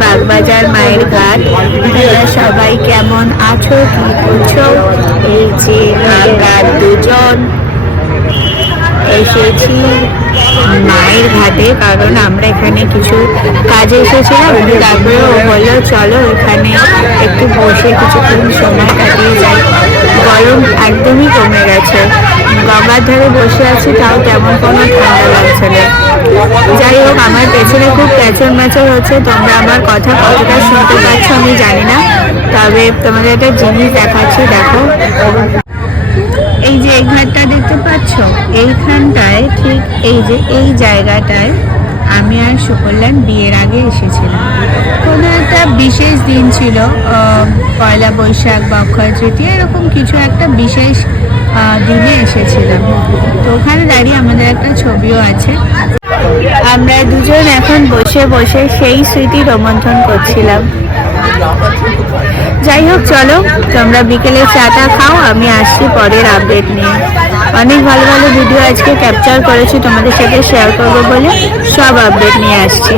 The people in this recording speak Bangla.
বাগবাজার মায়ের ঘাট। সবাই কেমন আছো, কি করছ? এই যে দুজন এসেছি মায়ের ঘাটে, কারণ আমরা এখানে কিছু কাজে এসেছিলাম। তারপরে ও বলল, চলো এখানে একটু বসে কিছুক্ষণ সময় কাটিয়ে যাই। গরম একদমই কমে গেছে। গঙ্গার ধারে বসে আছি, তাও তেমন কোনো ঠান্ডা লাগছে না। যাই হোক আমার পেছনে খুব প্যাচর ম্যাচর হচ্ছে। তোমরা আমার কথা কতটা শুনতে পাচ্ছ আমি জানি না। তবে তোমাদের একটা জিনিস দেখাচ্ছি, দেখো। এই যে এই ঘাটটা দেখতে পাচ্ছ? এইখানটায় ঠিক এই যে এই জায়গাটায় আমি আর সুকল্যাণ বিয়ের আগে এসেছিলাম। কোনো একটা বিশেষ দিন ছিল পয়লা বৈশাখ বা অক্ষয় তৃতীয়া, এরকম কিছু একটা বিশেষ দিনে এসেছিলাম। তো ওখানে দাঁড়িয়ে আমাদের একটা ছবিও আছে। আমরা দুজন এখন বসে বসে সেই স্মৃতি রোমন্থন করছিলাম। যাই হোক, চলো, তোমরা বিকেলে চাটা খাও, আমি আসছি পরের আপডেট নিয়ে। অনেক ভালো ভালো ভিডিও আজকে ক্যাপচার করেছি, তোমাদের সাথে শেয়ার করব বলে সব আপডেট নিয়ে আসছি।